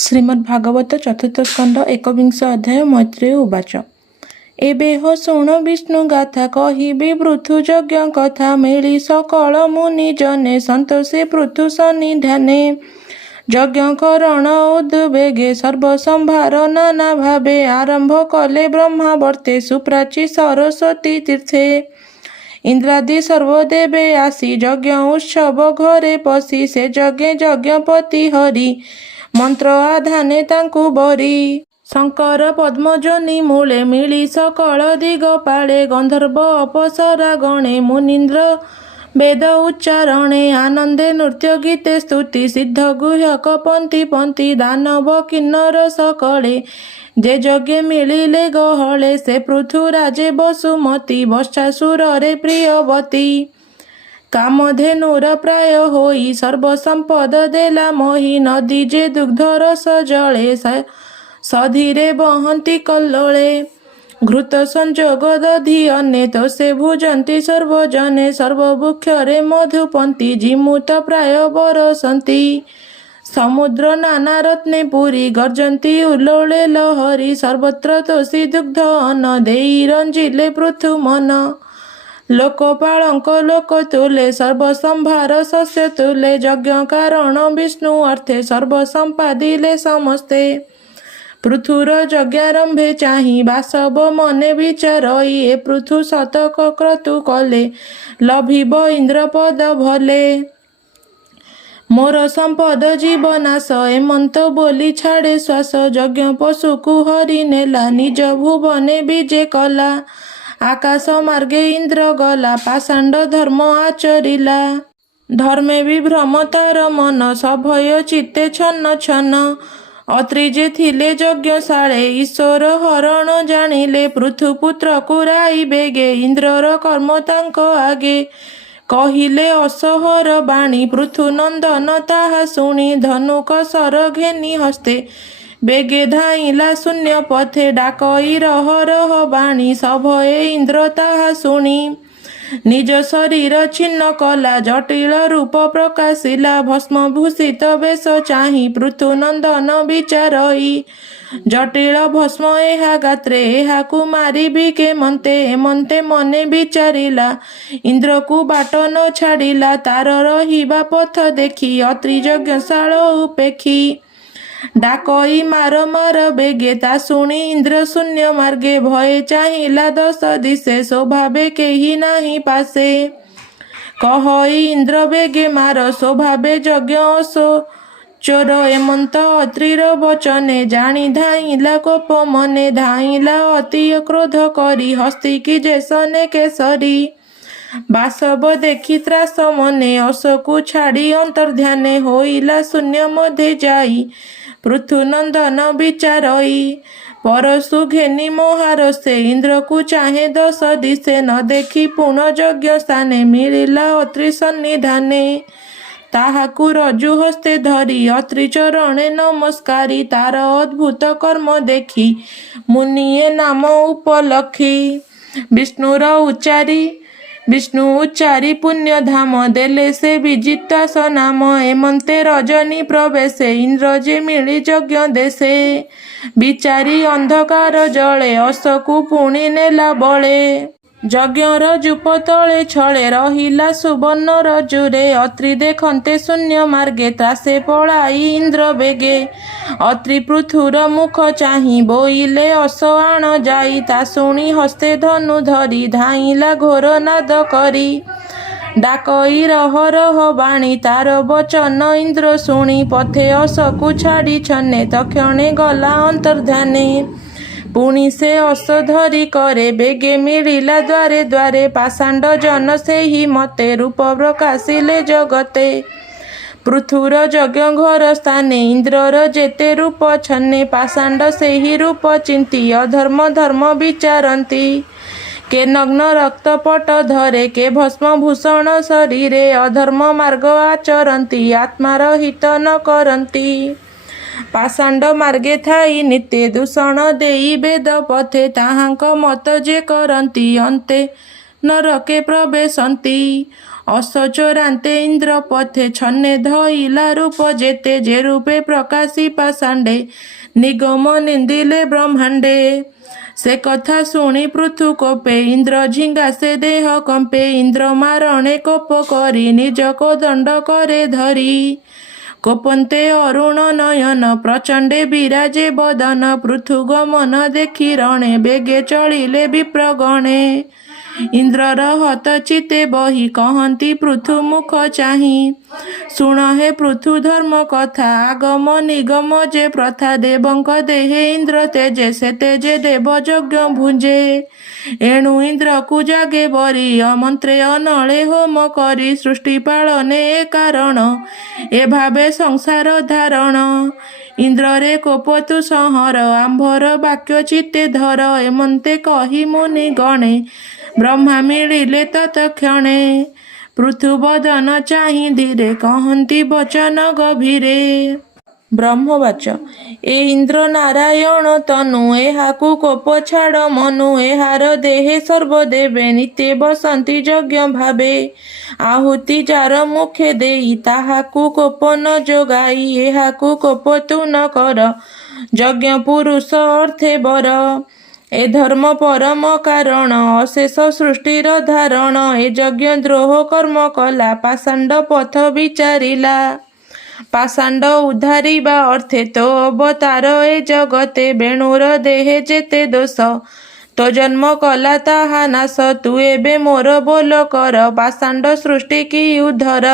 श्रीमद्भागवत चतुर्थ स्कंध एकविंश अध्याय मैत्रेय उवाच एबेह शुण विष्णु गाथा कहिबि पृथु यज्ञ कथा मिली सकल मुनि जने संतोषे पृथु सन्निधाने यज्ञ करण उद्वेगे सर्वसंभार नाना भावे आरंभ कले ब्रह्मावर्ते सुप्राची सरस्वती तीर्थे इंद्रादि सर्वदेवे आसी यज्ञ उत्सव घरे पशि से यज्ञ यज्ञपति हरि मंत्र आधाने तांकु बरी शंकर पद्मजनी मूले मिली सकल दिग पाले गंधर्व अपसरा गणे मुनीन्द्र वेद उच्चारणे आनंदे नृत्य गीते स्तुति सिद्ध गुह्यक पंथी पंथी दानव किन्नर सकले जे यज्ञ मिलिले गहले से पृथुराजे वसुमती वर्षासुर रे प्रियवती कामधेनुर प्राय होई सर्वसंपद देला मोहि नदी जे दुग्ध रस जले सधीरे बहंती कल्लोळे घृत संजोग दधि अन्ये तो से भुजंती सर्वजने सर्वभुक्षरे मधुपंती जिमुत प्राय बरसंती समुद्र नाना रत्ने पुरी गर्जंती उल्लोळे लहरी सर्वत्र तोषी दुग्ध अन्न देई रंजिले पृथु मन लोकपालंक लोक तुले सर्वसंभार शस्य तुले यज्ञ कारण विष्णु अर्थे सर्वसंपादिले समस्ते पृथुर यज्ञारंभे चाहि बासव मने विचारई ए पृथु शतक क्रतु कले लभिब इंद्रपद भले मोर संपद जीवनाश एमंत बोली छाड़े श्वास यज्ञ पशुकु हरि नेला निज भुवने विजे कला आकाश मार्गे इंद्र गला पाषांड धर्म आचरिला धर्मे विभ्रम तार मन सभय चित्ते छन्न छन्न अत्रि जे थिले यज्ञशाळे ईश्वर हरण जानिले पृथुपुत्र कुराई बेगे इंद्रर कर्म तांक आगे कहिले असहर बाणी पृथुनंदन ताहा शुणी धनुक सर घेनी हस्ते बेगे धाइला शून्य पथे डाकई रह रह बाणी सभये इंद्र ताहा शुणी निज शरीर छिन्न कला जटिल रूप प्रकाशिला भस्म भूषित वेश चाहि पृथुनंदन विचारई जटिल भस्म एहा गात्रे एहाकु मारिबि केमंते एमंते मने विचारिला इंद्र को बाट न छाड़िला तार रहिबा पथ देखी अत्रि यज्ञशाळ उपेखी डाकई मार मार बेगे ता शुणी इंद्र शून्य मार्गे भये चाहिला दश दिशे स्वभावे केही नाही पासे कहई इंद्र बेगे मार स्वभावे यज्ञ असो चोर एमंत अत्रिर वचने जानी धाइला कोप मने धाइला अति क्रोध करी हस्ती की जेसने केसरी बासव देखी त्रास मने अशोकु छाड़ी अंतर्ध्याने होइला शून्य मध्ये जाई पृथुनंदन विचारई परशु घेनी मोहार से इंद्र को चाहे दश दिशे न देखी पुण्य यज्ञ स्थाने मिलिला अत्रि सन्निधाने ताहाकु रजु हस्ते धरी अत्रि चरणे नमस्कारी तार अद्भुत कर्म देखी मुनिये नाम उपलखी विष्णु उच्चारी पुण्य धाम देले से विजितास नाम एमंते रजनी प्रवेशे इंद्र जे मिली यज्ञ देशे विचारी अंधकार जले अशोकु पुणी नेला बळे यज्ञर जूप तले छळे रहिला सुवर्ण रजुरे अत्रि देखन्ते शून्य मार्गे त्रासे पळाई इंद्र बेगे अत्रि पृथुर मुख चाहि बोइले अस आण जाई ता शुणी हस्ते धनु धरी धाइला घोर नाद करी डाकई रह रह बाणी तार वचन इंद्र शुणी पथे अशोकु छाड़ी छन्ने तक्षणे गला अंतर्ध्याने पुणी से अस धरी करे बेगे मिलिला द्वारे द्वारे पाषांड जन से ही मते रूप प्रकाशिले जगते पृथुर यज्ञ घर स्थाने इंद्रर जेते रूप छन्ने पाषांड से ही रूप चिंती अधर्म धर्म विचारंती के नग्न रक्तपट धरे के भस्म भूषण शरीरे अधर्म मार्ग आचरंती आत्मार हित न करंती पाषांड मार्गे थाई नित्य दूषण देई वेद पथे ताहांक मत जे करंती अन्ते नरके प्रवेशंती ଅସଚୋରାନ୍ତେ ଇନ୍ଦ୍ର ପଥେ ଛନେ ଧଇଲା ରୂପ ଯେତେ ଯେ ରୂପେ ପ୍ରକାଶି ପାଷାଣ୍ଡେ ନିଗମ ନିନ୍ଦିଲେ ବ୍ରହ୍ମାଣ୍ଡେ। ସେ କଥା ଶୁଣି ପୃଥୁ କୋପେ ଇନ୍ଦ୍ର ଝିଙ୍ଗା ସେ ଦେହ କମ୍ପେ ଇନ୍ଦ୍ର ମାରଣେ କୋପ କରି ନିଜ କୋଦଣ୍ଡ କରେ ଧରି। କୋପନ୍ତେ ଅରୁଣ ନୟନ ପ୍ରଚଣ୍ଡେ ବିରାଜେ ବଦନ ପୃଥୁ ଗମନ ଦେଖି ରଣେ ବେଗେ ଚଳିଲେ ବିପ୍ରଗଣେ। ଇନ୍ଦ୍ରର ହତ ଚିତେ ବହି କହନ୍ତି ପୃଥୁ ମୁଖ ଚାହିଁ ଶୁଣ ହେ ପୃଥୁ ଧର୍ମ କଥା ଆଗମ ନିଗମ ଯେ ପ୍ରଥା ଦେବଙ୍କ ଦେହେ ଇନ୍ଦ୍ର ତେଜେ ସେ ତେଜେ ଦେବ ଯଜ୍ଞ ଭୁଞ୍ଜେ। ଏଣୁ ଇନ୍ଦ୍ରକୁ ଜାଗେ ବରି ଅମନ୍ତ୍ରେ ଅନଳେ ହୋମ କରି ସୃଷ୍ଟି ପାଳନେ ଏ କାରଣ ଏ ଭାବେ ସଂସାର ଧାରଣ। ଇନ୍ଦ୍ରରେ କୋପ ତୁ ସଂହର ଆମ୍ଭର ବାକ୍ୟ ଚିତ୍ତେ ଧର ଏମନ୍ତେ କହି ମୁନି ଗଣେ ବ୍ରହ୍ମା ମିଳିଲେ ତତକ୍ଷଣେ। ପୃଥୁ ବଦନ ଚାହିଁ ଧୀରେ କହନ୍ତି ବଚନ ଗଭୀରେ। ବ୍ରହ୍ମବାଚ ଏ ଇନ୍ଦ୍ର ନାରାୟଣ ତନୁ ଏହାକୁ କୋପ ଛାଡ଼ ମନୁ ଏହାର ଦେହେ ସର୍ବଦେବେ ନିତ୍ୟେ ବସନ୍ତି ଯଜ୍ଞ ଭାବେ। ଆହୁତି ଯାର ମୁଖେ ଦେଇ ତାହାକୁ କୋପ ନ ଯୋଗାଇ ଏହାକୁ କୋପ ତୁ ନ କର ଯଜ୍ଞ ପୁରୁଷ ଅର୍ଥେ ବର। ଏ ଧର୍ମ ପରମ କାରଣ ଅଶେଷ ସୃଷ୍ଟିର ଧାରଣ ଏ ଯଜ୍ଞ ଦ୍ରୋହ କର୍ମ କଲା ପାଷାଣ୍ଡ ପଥ ବିଚାରିଲା। ପାଷାଣ୍ଡ ଉଦ୍ଧାରିବା ଅର୍ଥେ ତୋ ଅବତାର ଏ ଜଗତେ ବେଣୁର ଦେହେ ଯେତେ ଦୋଷ ତୋ ଜନ୍ମ କଲା ତାହା ନାଶ। ତୁ ଏବେ ମୋର ବୋଲ କର ପାଷାଣ୍ଡ ସୃଷ୍ଟି କି ଉଦ୍ଧର।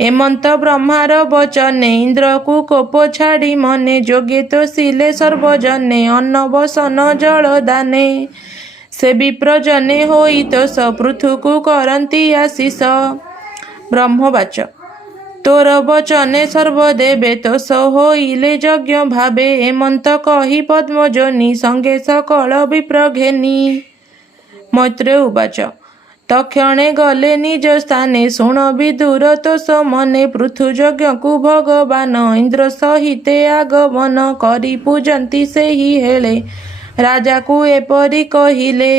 ଏମନ୍ତ ବ୍ରହ୍ମାର ବଚନେ ଇନ୍ଦ୍ରକୁ କୋପ ଛାଡ଼ି ମନେ ଯୋଗେ ତୋଷିଲେ ସର୍ବଜନେ ଅନ୍ନ ବସନ ଜଳ ଦାନେ। ସେ ବିପ୍ରଜନେ ହୋଇ ତୋଷ ପୃଥୁକୁ କରନ୍ତି ଆଶିଷ। ବ୍ରହ୍ମବାଚ ତୋର ବଚନେ ସର୍ବଦେବେ ତୋଷ ହୋଇଲେ ଯଜ୍ଞ ଭାବେ। ଏମନ୍ତ କହି ପଦ୍ମଜୋନି ସଙ୍ଗେ ସକଳ ବିପ୍ର ଘେନି। ମୈତ୍ରେୟ ଉବାଚ ତକ୍ଷଣେ ଗଲେ ନିଜ ସ୍ଥାନେ ଶୁଣ ବିଦୁର ତୋଷ ମନେ ପୃଥୁ ଯଜ୍ଞକୁ ଭଗବାନ ଇନ୍ଦ୍ର ସହିତେ ଆଗମନ କରି ପୂଜନ୍ତି ସେହି ହେଳେ ରାଜାକୁ ଏପରି କହିଲେ।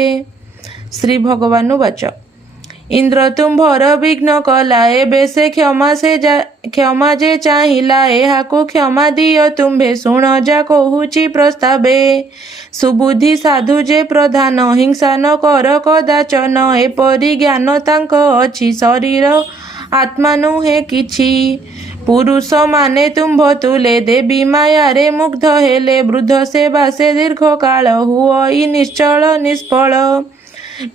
ଶ୍ରୀ ଭଗବାନ ବାଚ ଇନ୍ଦ୍ର ତୁମ୍ଭର ବିଘ୍ନ କଲା ଏବେ ସେ କ୍ଷମା ଯେ ଚାହିଁଲା ଏହାକୁ କ୍ଷମା ଦିଅ ତୁମ୍ଭେ ଶୁଣ ଯା କହୁଛି ପ୍ରସ୍ତାବେ। ସୁବୁଦ୍ଧି ସାଧୁ ଯେ ପ୍ରଧାନ ହିଂସା ନ କର କଦାଚନ ଏପରି ଜ୍ଞାନ ତାଙ୍କ ଅଛି ଶରୀର ଆତ୍ମା ନୁହେଁ କିଛି। ପୁରୁଷ ମାନେ ତୁମ୍ଭ ତୁଲେ ଦେବୀ ମାୟାରେ ମୁଗ୍ଧ ହେଲେ ବୃଦ୍ଧ ସେବା ସେ ଦୀର୍ଘ କାଳ ହୁଅଇ ନିଶ୍ଚଳ ନିଷ୍ଫଳ।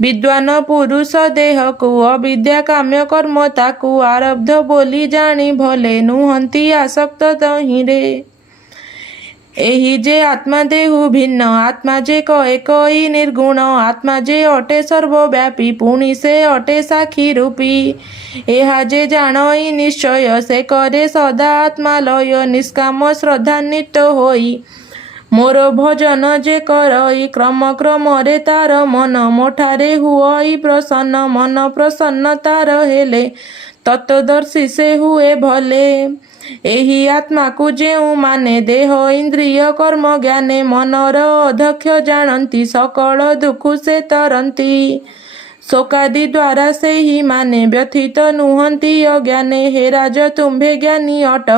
ବିଦ୍ୱାନ ପୁରୁଷ ଦେହକୁ ଅବିଦ୍ୟା କାମ୍ୟ କର୍ମ ତାକୁ ଆରବ୍ଧ ବୋଲି ଜାଣି ଭଲେ ନୁହନ୍ତି ଆସକ୍ତ ତହିଁରେ। ଏହି ଯେ ଆତ୍ମା ଦେହୁ ଭିନ୍ନ ଆତ୍ମା ଯେ ଏକଇ ନିର୍ଗୁଣ ଆତ୍ମା ଯେ ଅଟେ ସର୍ବବ୍ୟାପୀ ପୁଣି ସେ ଅଟେ ସାକ୍ଷୀ ରୂପୀ। ଏହା ଯେ ଜାଣଇ ନିଶ୍ଚୟ ସେ କରେ ସଦା ଆତ୍ମା ଲୟ ନିଷ୍କାମ ଶ୍ରଦ୍ଧାନ୍ୱିତ ହୋଇ ମୋର ଭଜନ ଯେ କରଇ କ୍ରମ କ୍ରମରେ ତାର ମନ ମୋଠାରେ ହୁଅଇ ପ୍ରସନ୍ନ ମନ ପ୍ରସନ୍ନ ତାର ହେଲେ ତତ୍ତ୍ୱଦର୍ଶୀ ସେ ହୁଏ ଭଲେ। ଏହି ଆତ୍ମାକୁ ଯେଉଁମାନେ ଦେହ ଇନ୍ଦ୍ରିୟ କର୍ମ ଜ୍ଞାନେ ମନର ଅଧ୍ୟକ୍ଷ ଜାଣନ୍ତି ସକଳ ଦୁଃଖ ସେ ତରନ୍ତି। ଶୋକାଦି ଦ୍ୱାରା ସେହିମାନେ ବ୍ୟଥିତ ନୁହନ୍ତି ଅଜ୍ଞାନେ। ହେ ରାଜ ତୁମ୍ଭେ ଜ୍ଞାନୀ ଅଟ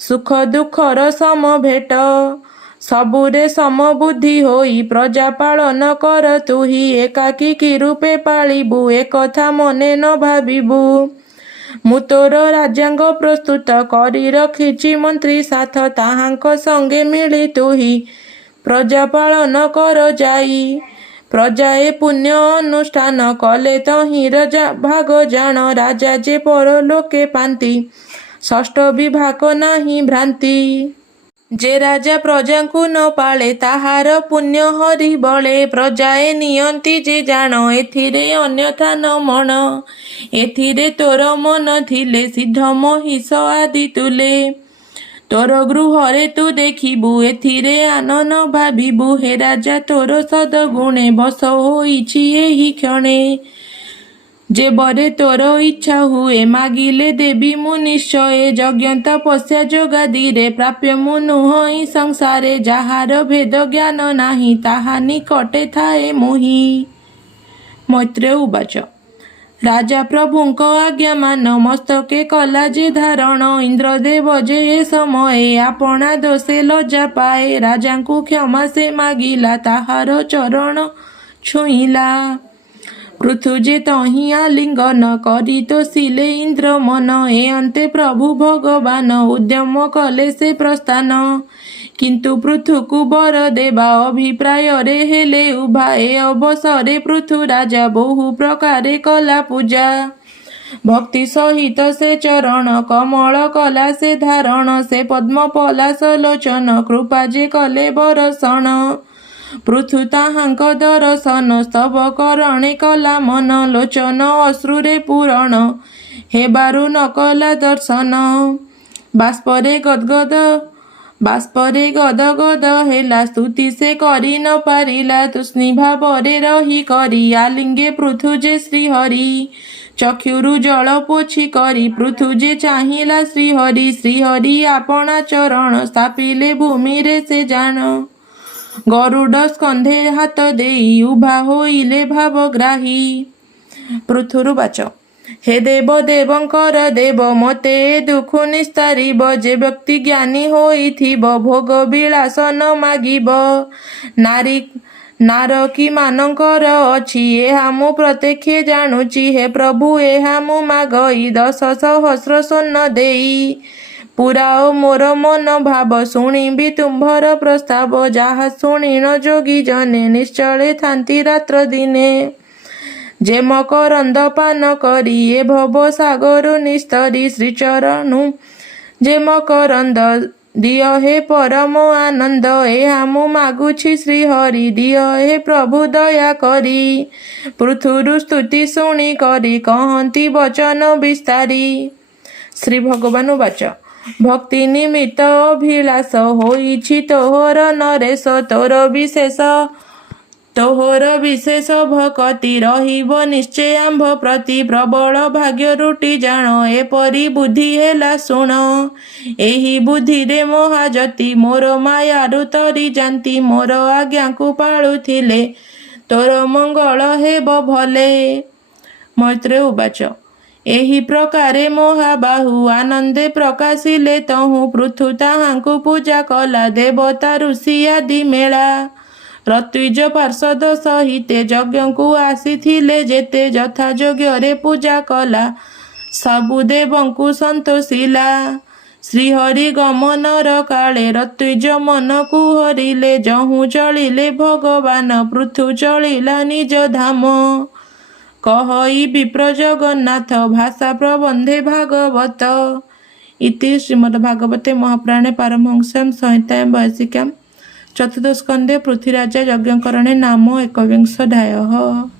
ସୁଖ ଦୁଃଖର ସମଭେଟ ସବୁରେ ସମବୁଦ୍ଧି ହୋଇ ପ୍ରଜା ପାଳନ କର ତୁହି। ଏକାକୀ କି ରୂପେ ପାଳିବୁ ଏକଥା ମନେ ନ ଭାବିବୁ। ମୁଁ ତୋର ରାଜ୍ୟାଙ୍ଗ ପ୍ରସ୍ତୁତ କରି ରଖିଛି ମନ୍ତ୍ରୀ ସାଥ ତାହାଙ୍କ ସଙ୍ଗେ ମିଳି ତୁହି ପ୍ରଜା ପାଳନ କର ଯାଇ। ପ୍ରଜାଏ ପୁଣ୍ୟ ଅନୁଷ୍ଠାନ କଲେ ତହିଁର ଭାଗ ଜାଣ ରାଜା ଯେ ପରଲୋକେ ପାନ୍ତି ଷଷ୍ଠ ବିଭାଗ ନାହିଁ ଭ୍ରାନ୍ତି। ଯେ ରାଜା ପ୍ରଜାଙ୍କୁ ନ ପାଳେ ତାହାର ପୁଣ୍ୟ ହରି ବଳେ। ପ୍ରଜାଏ ନିଅନ୍ତି ଯେ ଜାଣ ଏଥିରେ ଅନ୍ୟଥା ନ ମଣ। ଏଥିରେ ତୋର ମନ ଥିଲେ ସିଦ୍ଧ ମହିଷ ଆଦି ତୁଲେ। ତୋର ଗୃହରେ ତୁ ଦେଖିବୁ ଏଥିରେ ଆନ ନ ଭାବିବୁ। ହେ ରାଜା ତୋର ସଦଗୁଣେ ବଶ ହୋଇଛି ଏହି କ୍ଷଣେ। ଯେ ବରେ ତୋର ଇଚ୍ଛା ହୁଏ ମାଗିଲେ ଦେବି ମୁଁ ନିଶ୍ଚୟ। ଯଜ୍ଞ ତପସ୍ୟା ଯୋଗାଦିରେ ପ୍ରାପ୍ୟ ମୁଁ ନୁହଁ ସଂସାରେ। ଯାହାର ଭେଦ ଜ୍ଞାନ ନାହିଁ ତାହା ନିକଟେ ଥାଏ ମୁହିଁ। ମୈତ୍ରେୟ ଉବାଚ राजा प्रभुଙ୍କ आज्ञा मान मस्तके कला जे धारण इंद्रदेव जे ए समय आपणा दोषे लज्जा पाए राजाଙ୍କୁ क्षमा से मागिला ताहार चरण छुईला पृथु जे तही आलिंगन करी तोषिले इंद्र मन ए अंते प्रभु भगवान उद्यम कले से प्रस्थान किंतु पृथुकु बर देवा अभिप्राय रे हेले उभा ए अवसरे पृथु राजा बहु प्रकारे कला पूजा भक्ति सहित से चरण कमल कला से धारण से पद्म पलाश लोचन कृपा जे कले बरसण पृथु ताहांक दर्शन स्तव करणे कला मन लोचन अश्रुरे पूरण हेबारु न कला दर्शन बाष्परे गदगद हेला स्तुति से करी न पारिला तृष्णी भावरे रही करी आलिंगे पृथु जे श्रीहरि चक्षुरु जल पोछि करी पृथु जे चाहिला श्रीहरि आपणा चरण स्थापिले भूमि रे से जान गरुड़ स्कंधे हाथ देई उभा होइले भावग्राही पृथुरु बाच हे देव देवंकर देव मते दुख निस्तारिब जे व्यक्ति ज्ञानी होइथिब भोग विलास न मागिब नारकी मानकर अछि एहा मु प्रत्यक्ष जानुची हे प्रभु एहा मु मागई 10 सहस्र स्वर्ण देई पुराओ मोर मन भाव शुणिबि तुम्भर प्रस्ताव जहा शुणिन जोगी जने निश्चले थांती रात्र दिने जे मकरंद पान करी ए भव सागर निस्तरी श्रीचरणु जे मकरंद दिय हे परम आनंद एहा मु मागुछि श्रीहरि दिय हे प्रभु दया करी पृथुरु स्तुति शुणी करी कहंती वचन विस्तारी श्री भगवान वाच भक्ति निमित्त अभिलाष होइछि तोहर नरेश तोहर विशेष भक्ति रहिब निश्चय आंभ प्रति प्रबल भाग्य रुटी जान एपरी बुद्धि हेला शुण एही बुद्धि रे महाजति मोर मायारु तरी जांती मोर आज्ञा को पाळुथिले तोर मंगल हेब भले मैत्रेय उवाच एही प्रकारे महाबाहु आनंदे प्रकाशिले तहु पृथु ताहांकु पूजा कला देवता ऋषि आदि मेला ऋत्विज पार्षद सहिते यज्ञ को आसीथिले जेते यथा यज्ञ पूजा कला सबु देवंकु संतोषिला श्रीहरि गमनर काले ऋत्विज मन को हरिले जहु चलिले भगवान पृथु चलिला निज धाम कहई विप्र जगन्नाथ भाषा प्रबंधे भागवत इति श्रीमद्भागवते महापुराणे पारमहंस्यां संहितायां वार्षिकां चतुर्थ स्कंदे पृथ्वीराज यज्ञकरणे नाम 21 अध्यायः।